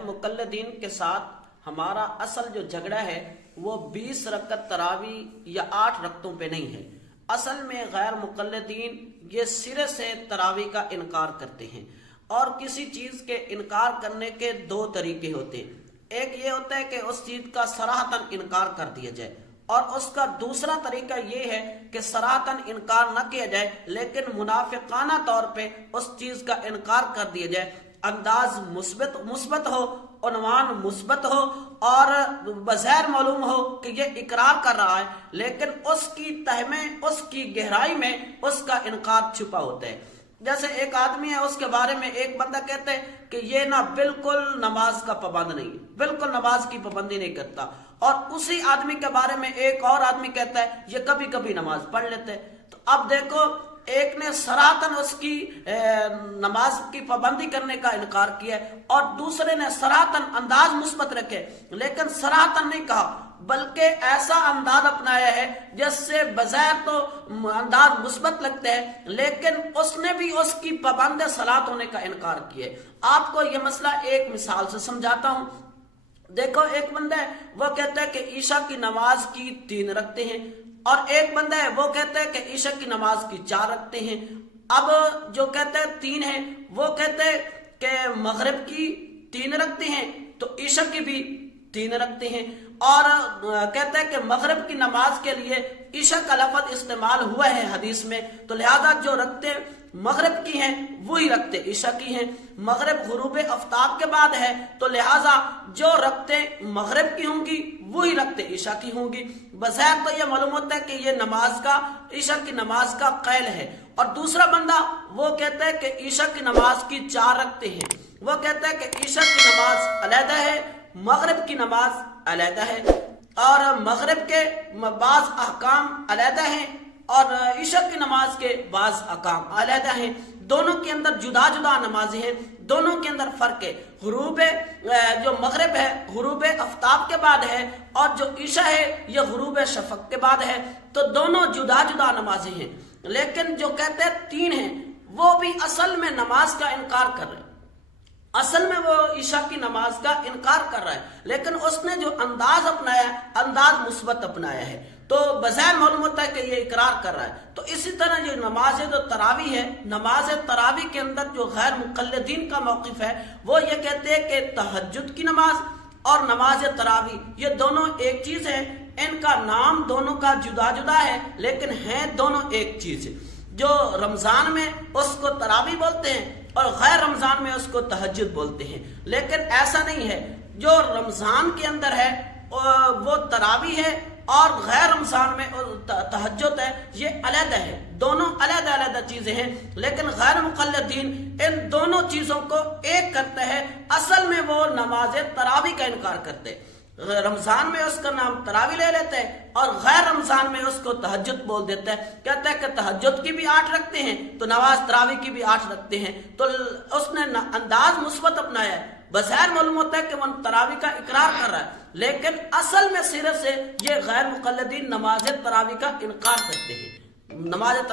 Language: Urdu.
غیر مقلدین کے ساتھ ہمارا اصل جو جھگڑا ہے وہ 20 رکعت تراوی یا 8 رکعتوں پہ نہیں ہے۔ اصل میں غیر مقلدین یہ سرے سے تراوی کا انکار کرتے ہیں، اور کسی چیز کے انکار کرنے کے دو طریقے ہوتے ہیں۔ ایک یہ ہوتا ہے کہ اس چیز کا صراحتاً انکار کر دیا جائے، اور اس کا دوسرا طریقہ یہ ہے کہ صراحتاً انکار نہ کیا جائے لیکن منافقانہ طور پہ اس چیز کا انکار کر دیا جائے، انداز مثبت ہو، عنوان مثبت ہو، اور بظاہر معلوم ہو کہ یہ اقرار کر رہا ہے لیکن اس کی تہ میں، اس کی گہرائی میں اس کا انکار چھپا ہوتا ہے۔ جیسے ایک آدمی ہے، اس کے بارے میں ایک بندہ کہتے ہے کہ یہ نہ بالکل نماز کا پابند نہیں، بالکل نماز کی پابندی نہیں کرتا، اور اسی آدمی کے بارے میں ایک اور آدمی کہتا ہے یہ کبھی کبھی نماز پڑھ لیتے ہیں۔ تو اب دیکھو، ایک نے صراحتاً اس کی نماز کی پابندی کرنے کا انکار کیا ہے، اور دوسرے نے صراحتاً انداز مثبت رکھے لیکن صراحتاً نہیں کہا، بلکہ ایسا انداز اپنایا ہے جس سے بظاہر تو انداز مثبت لگتا ہے لیکن اس نے بھی اس کی پابند صلاۃ ہونے کا انکار کیا ہے۔ آپ کو یہ مسئلہ ایک مثال سے سمجھاتا ہوں۔ دیکھو، ایک بندہ ہے، وہ کہتا ہے کہ عشاء کی نماز کی 3 رکعتیں ہیں، اور ایک بندہ ہے وہ کہتا ہے کہ عشاء کی نماز کی 4 رکعتیں ہیں۔ اب جو کہتا ہے 3 ہیں، وہ کہتے ہیں کہ مغرب کی 3 رکعتیں ہیں تو عشاء کی بھی 3 رکعتیں ہیں، اور کہتا ہے کہ مغرب کی نماز کے لیے عشاء کا لفظ استعمال ہوا ہے حدیث میں، تو لہذا جو رکعتیں مغرب کی ہیں وہی رکعتیں عشاء کی ہیں۔ مغرب غروب آفتاب کے بعد ہے تو لہذا جو رکعتیں مغرب کی ہوں گی وہی رکعتیں عشاء کی ہوں گی۔ بظاہر تو یہ معلوم ہوتا ہے کہ یہ نماز کا، عشاء کی نماز کا قیل ہے، اور دوسرا بندہ وہ کہتا ہے کہ عشاء کی نماز کی 4 رکعتیں ہیں، وہ کہتا ہے کہ عشاء کی نماز علیحدہ ہے، مغرب کی نماز علیحدہ ہے، اور مغرب کے بعض احکام علیحدہ ہیں اور عشاء کی نماز کے بعض احکام علیحدہ ہیں۔ دونوں کے اندر جدا جدا نمازیں ہیں، دونوں کے اندر فرق ہے۔ غروب جو مغرب ہے غروب آفتاب کے بعد ہے، اور جو عشاء ہے یہ غروب شفق کے بعد ہے، تو دونوں جدا جدا نمازیں ہیں۔ لیکن جو کہتے ہیں 3 ہیں، وہ بھی اصل میں نماز کا انکار کر رہے ہیں، اصل میں وہ عشاء کی نماز کا انکار کر رہا ہے، لیکن اس نے جو انداز اپنایا ہے انداز مثبت اپنایا ہے، تو بظاہر معلوم ہوتا ہے کہ یہ اقرار کر رہا ہے۔ تو اسی طرح جو نماز تراویح ہے، نماز تراویح کے اندر جو غیر مقلدین کا موقف ہے وہ یہ کہتے ہیں کہ تہجد کی نماز اور نماز تراویح یہ دونوں ایک چیز ہے، ان کا نام دونوں کا جدا جدا ہے لیکن ہیں دونوں ایک چیز ہے۔ جو رمضان میں اس کو تراویح بولتے ہیں اور غیر رمضان میں اس کو تہجد بولتے ہیں، لیکن ایسا نہیں ہے۔ جو رمضان کے اندر ہے وہ تراویح ہے، اور غیر رمضان میں تہجد ہے، یہ علیحدہ ہے، دونوں علیحدہ علیحدہ چیزیں ہیں، لیکن غیر مقلدین ان دونوں چیزوں کو ایک کرتے ہیں۔ اصل میں وہ نماز تراویح کا انکار کرتے ہیں، رمضان میں اس کا نام تراویح لے لیتے ہیں اور غیر رمضان میں اس کو تہجد بول دیتا ہے، کہتا ہے کہ تہجد کی بھی 8 رکعتیں ہیں تو نماز تراویح کی بھی 8 رکعتیں ہیں، تو اس نے انداز مثبت اپنایا ہے۔ بظاہر معلوم ہوتا ہے کہ وہ تراویح کا اقرار کر رہا ہے لیکن اصل میں سرے سے یہ غیر مقلدین نماز تراویح کا انکار کرتے ہیں۔ نماز